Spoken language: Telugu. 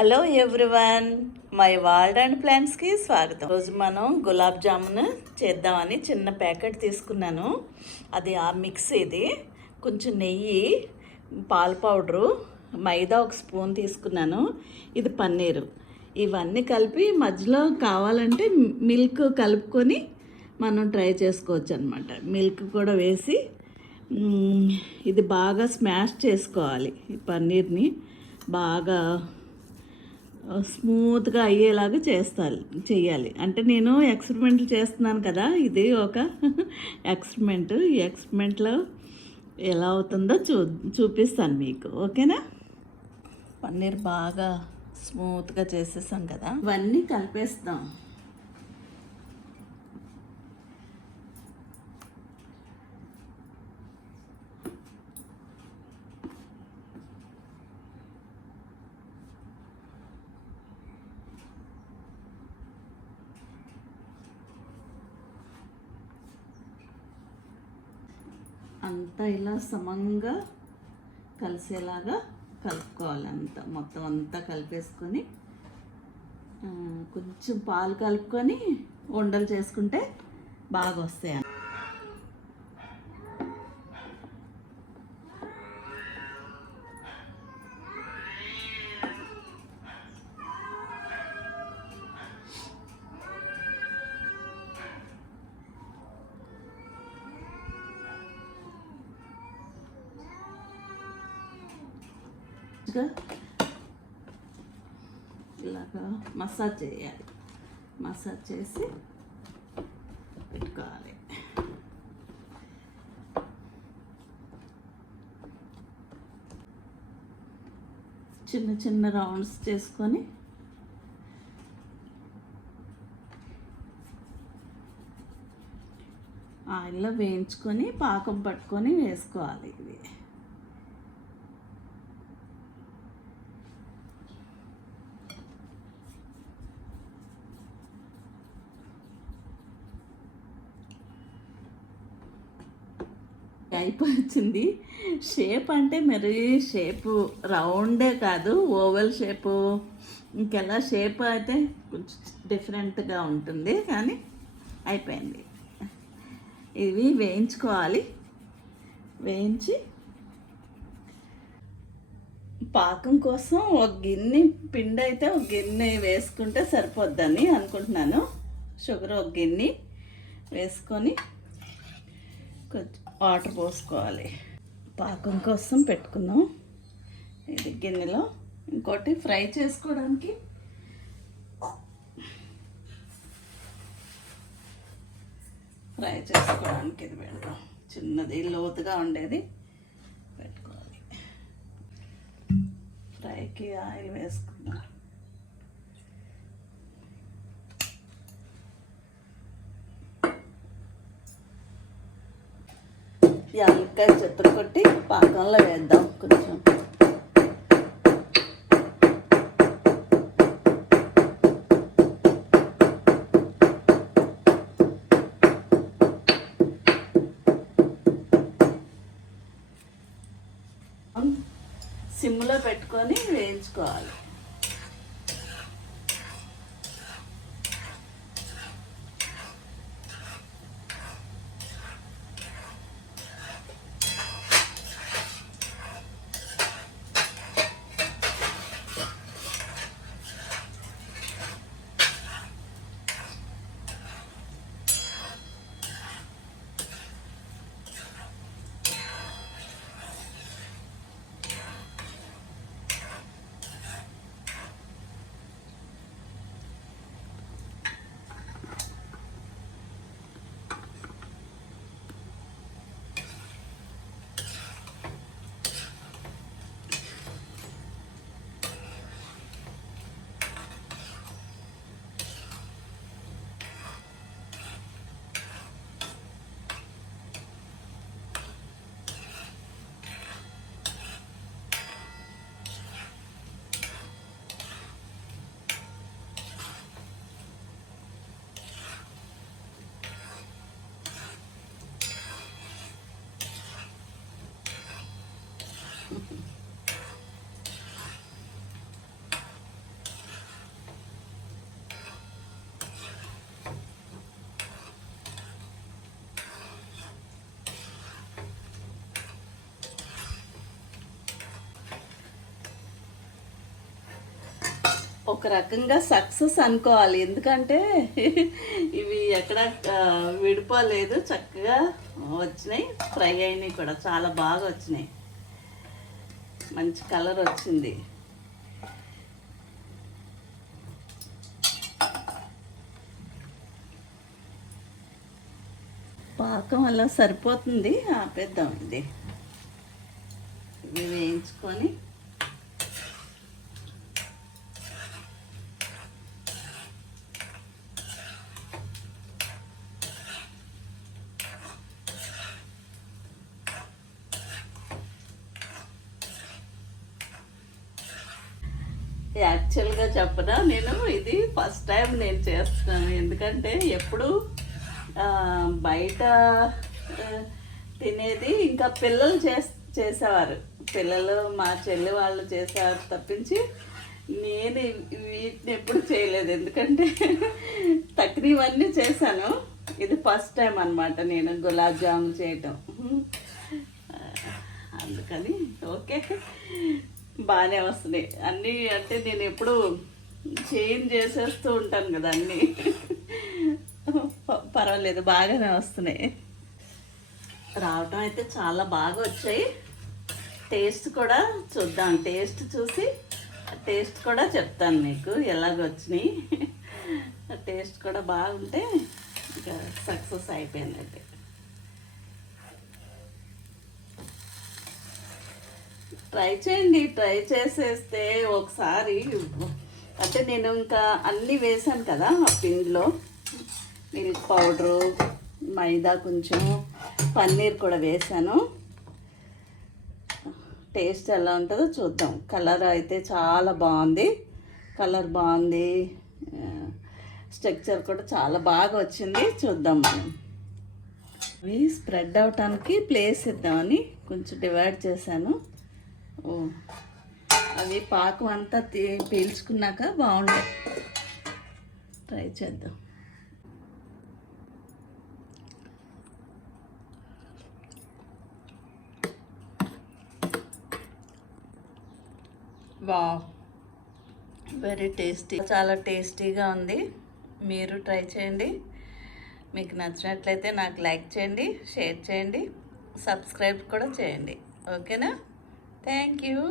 Hello everyone my world and ప్లాంట్స్కి స్వాగతం. రోజు మనం గులాబ్ జామున్ చేద్దామని చిన్న ప్యాకెట్ తీసుకున్నాను. అది ఆ మిక్స్ ఇది. కొంచెం నెయ్యి పాల పౌడరు మైదా ఒక స్పూన్ తీసుకున్నాను. ఇది పన్నీరు. ఇవన్నీ కలిపి మధ్యలో కావాలంటే మిల్క్ కలుపుకొని మనం ట్రై చేసుకోవచ్చు అనమాట మిల్క్ కూడా వేసి ఇది బాగా స్మాష్ చేసుకోవాలి ఈ పన్నీర్ని. బాగా స్మూత్గా అయ్యేలాగా చేస్తాలి చెయ్యాలి. అంటే నేను ఎక్స్పెరిమెంట్లు చేస్తున్నాను కదా ఇది ఒక ఎక్స్పెరిమెంట్. ఈ ఎక్స్పెరిమెంట్లో ఎలా అవుతుందో చూ చూపిస్తాను మీకు. ఓకేనా? పన్నీర్ బాగా స్మూత్గా చేసేసాం కదా. ఇవన్నీ కలిపేస్తాం. అంతా ఇలా సమంగా కలిసేలాగా కలుపుకోవాలి అంతా మొత్తం అంతా కలిపేసుకొని కొంచెం పాలు కలుపుకొని ఉండలు చేసుకుంటే బాగా వస్తాయి మంచిగా ఇలాగా మసాజ్ చేయాలి. మసాజ్ చేసి పెట్టుకోవాలి. చిన్న చిన్న రౌండ్స్ చేసుకొని ఆయిల్లో వేయించుకొని పాకం పట్టుకొని వేసుకోవాలి ఇది. టైప్ వచ్చింది షేప్ అంటే మరి షేపు రౌండే కాదు ఓవెల్ షేపు. ఇంకెలా షేప్ అయితే కొంచెం డిఫరెంట్గా ఉంటుంది కానీ అయిపోయింది. ఇవి వేయించుకోవాలి. వేయించి పాకం కోసం ఒక గిన్నె పిండి అయితే ఒక గిన్నె వేసుకుంటే సరిపోద్దని అనుకుంటున్నాను. షుగర్ ఒక గిన్నె వేసుకొని కొంచెం వాటర్ పోసుకోవాలి. పాకం కోసం పెట్టుకుందాం. ఇది గిన్నెలో. ఇంకోటి ఫ్రై చేసుకోవడానికి ఫ్రై చేసుకోవడానికి ఇది పెడతాం చిన్నది లోతుగా ఉండేది పెట్టుకోవాలి. ఫ్రైకి ఆయిల్ వేసుకుందాం. యాలక్కాయ చెత్త కొట్టి పాకంలో వేద్దాం కొంచెం. సిమ్లో పెట్టుకొని వేయించుకోవాలి. ఒక రకంగా సక్సెస్ అనుకోవాలి. ఎందుకంటే ఇవి ఎక్కడ విడిపోలేదు. చక్కగా వచ్చినాయి. ఫ్రై అయినాయి కూడా. చాలా బాగా వచ్చినాయి. మంచి కలర్ వచ్చింది. పాకం అలా సరిపోతుంది. ఆపేద్దాం ఇది ఇవి వేయించుకొని యాక్చువల్గా చెప్పనా? నేను ఇది ఫస్ట్ టైం నేను చేస్తున్నాను. ఎందుకంటే ఎప్పుడు బయట తినేది ఇంకా పిల్లలు చేస్ చేసేవారు. పిల్లలు మా చెల్లి వాళ్ళు చేసేవారు తప్పించి నేను వీటిని ఎప్పుడు చేయలేదు. ఎందుకంటే తక్కువన్నీ చేశాను. ఇది ఫస్ట్ టైం అనమాట నేను గులాబ్ జామ్ చేయటం. అందుకని ఓకే. బాగానే వస్తున్నాయి. అన్నీ అంటే నేను ఎప్పుడు చేంజ్ చేసేస్తూ ఉంటాను కదా అన్నీ. పర్వాలేదు బాగానే వస్తున్నాయి. రావటం అయితే చాలా బాగా వచ్చాయి. టేస్ట్ కూడా చూద్దాం. టేస్ట్ చూసి టేస్ట్ కూడా చెప్తాను మీకు ఎలాగొచ్చినాయి టేస్ట్ కూడా బాగుంటే ఇంకా సక్సెస్ అయిపోయిందండి. ట్రై చేయండి ట్రై చేసేస్తే ఒకసారి. అంటే నేను ఇంకా అన్నీ వేసాను కదా ఆ పిండిలో. మిల్క్ పౌడరు మైదా కొంచెం పన్నీర్ కూడా వేసాను. టేస్ట్ ఎలా ఉంటుందో చూద్దాం. కలర్ అయితే చాలా బాగుంది. కలర్ బాగుంది. స్ట్రక్చర్ కూడా చాలా బాగా వచ్చింది. చూద్దాం మనం. అవి స్ప్రెడ్ అవటానికి ప్లేస్ ఇద్దామని కొంచెం డివైడ్ చేశాను. అవి పాకం అంతా తీ- పీల్చుకున్నాక బాగుంటాయి. ట్రై చేద్దాం. వా వెరీ టేస్టీ చాలా టేస్టీగా ఉంది. మీరు ట్రై చేయండి. మీకు నచ్చినట్లయితే నాకు లైక్ చేయండి షేర్ చేయండి సబ్స్క్రైబ్ కూడా చేయండి. ఓకేనా Thank you.